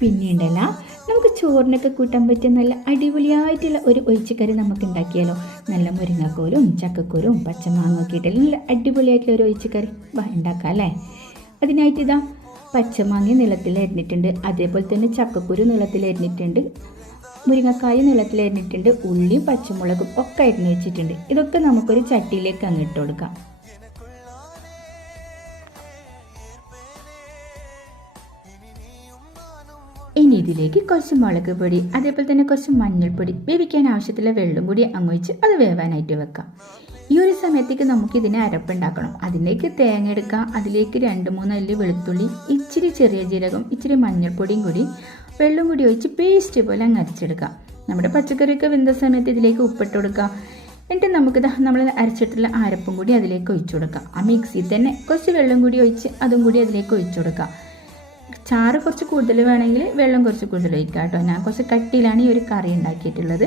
പിന്നീണ്ടല്ല നമുക്ക് ചോറിനൊക്കെ കൂട്ടാൻ പറ്റിയ നല്ല അടിപൊളിയായിട്ടുള്ള ഒരു ഒഴിച്ചുകറി നമുക്ക് ഉണ്ടാക്കിയാലോ. നല്ല മുരിങ്ങക്കോലും ചക്കക്കൂരും പച്ചമാങ്ങ ഒക്കെ ഇട്ട് നല്ല അടിപൊളിയായിട്ടുള്ള ഒരു ഒഴിച്ചുകറി ഉണ്ടാക്കാം അല്ലേ. അതിനായിട്ട് ഇതാ പച്ചമാങ്ങ നീളത്തിൽ അരിഞ്ഞിട്ടുണ്ട്, അതേപോലെ തന്നെ ചക്കക്കുരു നീളത്തിൽ അരിഞ്ഞിട്ടുണ്ട്, മുരിങ്ങക്കായ നീളത്തിൽ അരിഞ്ഞിട്ടുണ്ട്, ഉള്ളിയും പച്ചമുളകും ഒക്കെ അരിഞ്ഞ് വെച്ചിട്ടുണ്ട്. ഇതൊക്കെ നമുക്കൊരു ചട്ടിയിലേക്ക് അങ്ങ് ഇട്ട് കൊടുക്കാം. ഇനി ഇതിലേക്ക് കുറച്ച് മുളക് പൊടി, അതേപോലെ തന്നെ കുറച്ച് മഞ്ഞൾപ്പൊടി, വേവിക്കാൻ ആവശ്യത്തിലുള്ള വെള്ളം കൂടി അങ്ങൊഴിച്ച് അത് വേവാനായിട്ട് വെക്കാം. ഈ ഒരു സമയത്തേക്ക് നമുക്ക് ഇതിനെ അരപ്പുണ്ടാക്കണം. അതിലേക്ക് തേങ്ങ എടുക്കാം, അതിലേക്ക് 2-3 അല്ലി വെളുത്തുള്ളി, ഇച്ചിരി ചെറിയ ജീരകം, ഇച്ചിരി മഞ്ഞൾപ്പൊടിയും കൂടി വെള്ളം കൂടി ഒഴിച്ച് പേസ്റ്റ് പോലെ അങ്ങ് അരച്ചെടുക്കാം. നമ്മുടെ പച്ചക്കറിയൊക്കെ വെന്ത സമയത്ത് ഇതിലേക്ക് ഉപ്പിട്ട് കൊടുക്കാം. എന്നിട്ട് നമുക്കിത് നമ്മൾ അരച്ചിട്ടുള്ള അരപ്പും കൂടി അതിലേക്ക് ഒഴിച്ചു കൊടുക്കാം. ആ മിക്സിയിൽ തന്നെ കുറച്ച് വെള്ളം കൂടി ഒഴിച്ച് അതും കൂടി അതിലേക്ക് ഒഴിച്ചു കൊടുക്കാം. ചാറ് കുറച്ച് കൂടുതൽ വേണമെങ്കിൽ വെള്ളം കുറച്ച് കൂടുതൽ ഒഴിക്കാം കേട്ടോ. ഞാൻ കുറച്ച് കട്ടിയിലാണ് ഈ ഒരു കറി ഉണ്ടാക്കിയിട്ടുള്ളത്.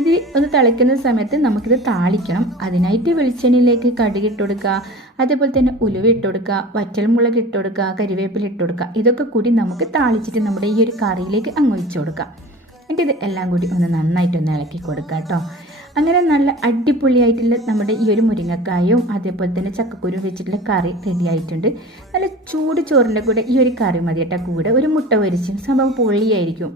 ഇത് ഒന്ന് തിളയ്ക്കുന്ന സമയത്ത് നമുക്കിത് താളിക്കണം. അതിനായിട്ട് വെളിച്ചെണ്ണയിലേക്ക് കടുക് ഇട്ട് കൊടുക്കുക, അതേപോലെ തന്നെ ഉലുവ ഇട്ട് കൊടുക്കുക, വറ്റൽമുളക് ഇട്ട് കൊടുക്കുക, കരിവേപ്പില ഇട്ട് കൊടുക്കുക. ഇതൊക്കെ കൂടി നമുക്ക് താളിച്ചിട്ട് നമ്മുടെ ഈ ഒരു കറിയിലേക്ക് അങ്ങ് ഒഴിച്ചു കൊടുക്കാം. എന്നിട്ട് ഇത് എല്ലാം കൂടി ഒന്ന് നന്നായിട്ടൊന്ന് ഇളക്കി കൊടുക്കുക കേട്ടോ. അങ്ങനെ നല്ല അടിപൊളിയായിട്ടുള്ള നമ്മുടെ ഈ ഒരു മുരിങ്ങക്കായും അതേപോലെ തന്നെ ചക്കക്കുരു വെച്ചിട്ടുള്ള കറി റെഡി ആയിട്ടുണ്ട്. നല്ല ചൂട് ചോറിൻ്റെ കൂടെ ഈ ഒരു കറി മതി കേട്ടോ. കൂടെ ഒരു മുട്ട പൊരിച്ചും സംഭവം പൊള്ളിയായിരിക്കും.